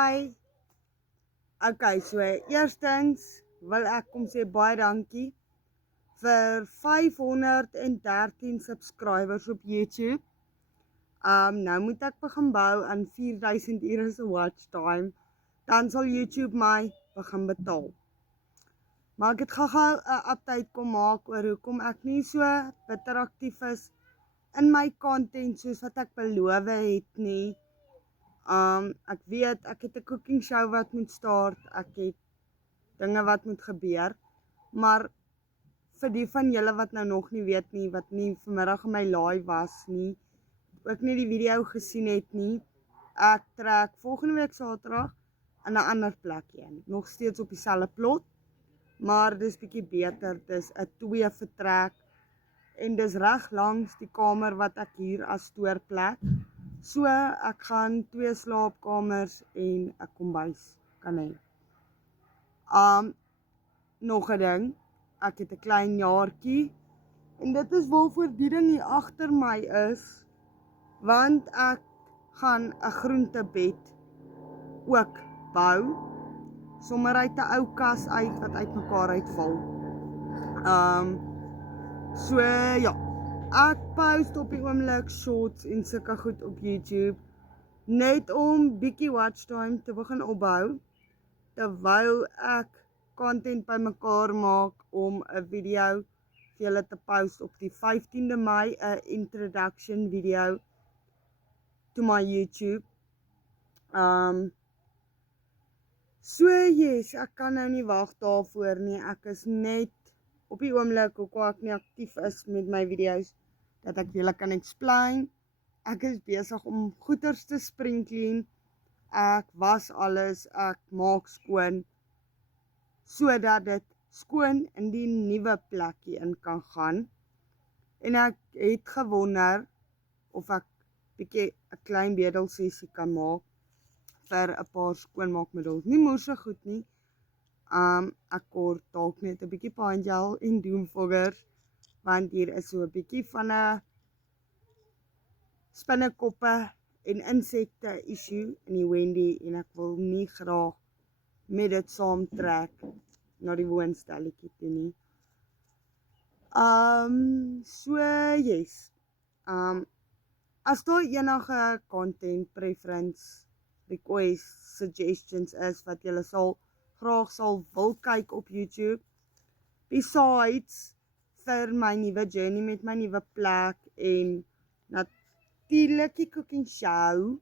Hi. Okay, so eerstens wil ek kom sê baie dankie vir 513 subscribers op YouTube. Nou moet ek begin bou aan 4000 ure se watch time. Dan sal YouTube my begin betaal. Maar ek het gou-gou 'n update kom maak oor hoekom ek nie so bitter aktief is in my content soos wat ek beloof het nie. Ek weet, ek het 'n cooking show wat moet start, ek het dinge wat moet gebeur, maar vir die van julle wat nou nog nie weet nie, wat nie vanmiddag in my live was nie, ook nie die video gesien het nie, ek trek volgende week Saterdag in 'n ander plek heen, nog steeds op dieselfde plot, maar dis bietjie beter, dis 'n 2 vertrek, en dis reg langs die kamer wat ek hier as stoorplek. So, ek gaan 2 slaapkamers en 'n kombuis kan hê. Nog 'n ding, ek het 'n klein jaartjie, en dit is waarvoor die ding hier agter my is, want ek gaan 'n groentebed ook bou, sommer uit 'n ou kas uit wat uitmekaar uitval. So ja, ek post op die oomblik shorts en sulke goed op YouTube, net om bietjie watch time te begin opbou, terwyl ek content bymekaar maak om 'n video vir julle te post op die 15de Mei, 'n introduction video to my YouTube. So yes, ek kan nou nie wag daarvoor nie, ek is net op die oomblik, hoekom ek nie aktief is met my video's, dat ek julle kan explain. Ek is besig om goeders te spring clean, ek was alles, ek maak skoon, sodat dit skoon in die nuwe plekkie in kan gaan. En ek het gewonder of ek bietjie 'n klein bedelsessie kan maak vir 'n paar skoonmaakmiddels. Nie moeise goed nie. Ek kort dalk net 'n bietjie paintgel en doomfoggers, want hier is so 'n bietjie van 'n spinnekoppe en insekte issue in die Wendy, en ek wil nie graag met dit saamtrek na die woonstelletjie toe nie. So yes. As daar enige content preference, requests, suggestions is wat julle graag sal wil kyk op YouTube, besides vir my nuwe journey met my nuwe plek en natuurlik die cooking show,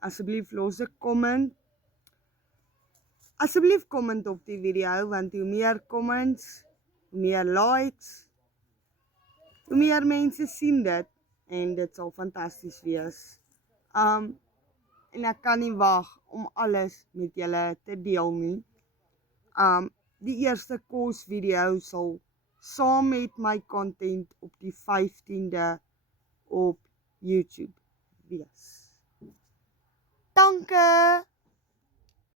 asseblief los 'n comment. Asseblief comment op die video, want hoe meer comments, hoe meer likes, hoe meer mense sien dit, en dit sal fantasties wees. En ek kan nie wag om alles met julle te deel nie. Die eerste kos video sal saam met my content op die 15de op YouTube wees. Dankie!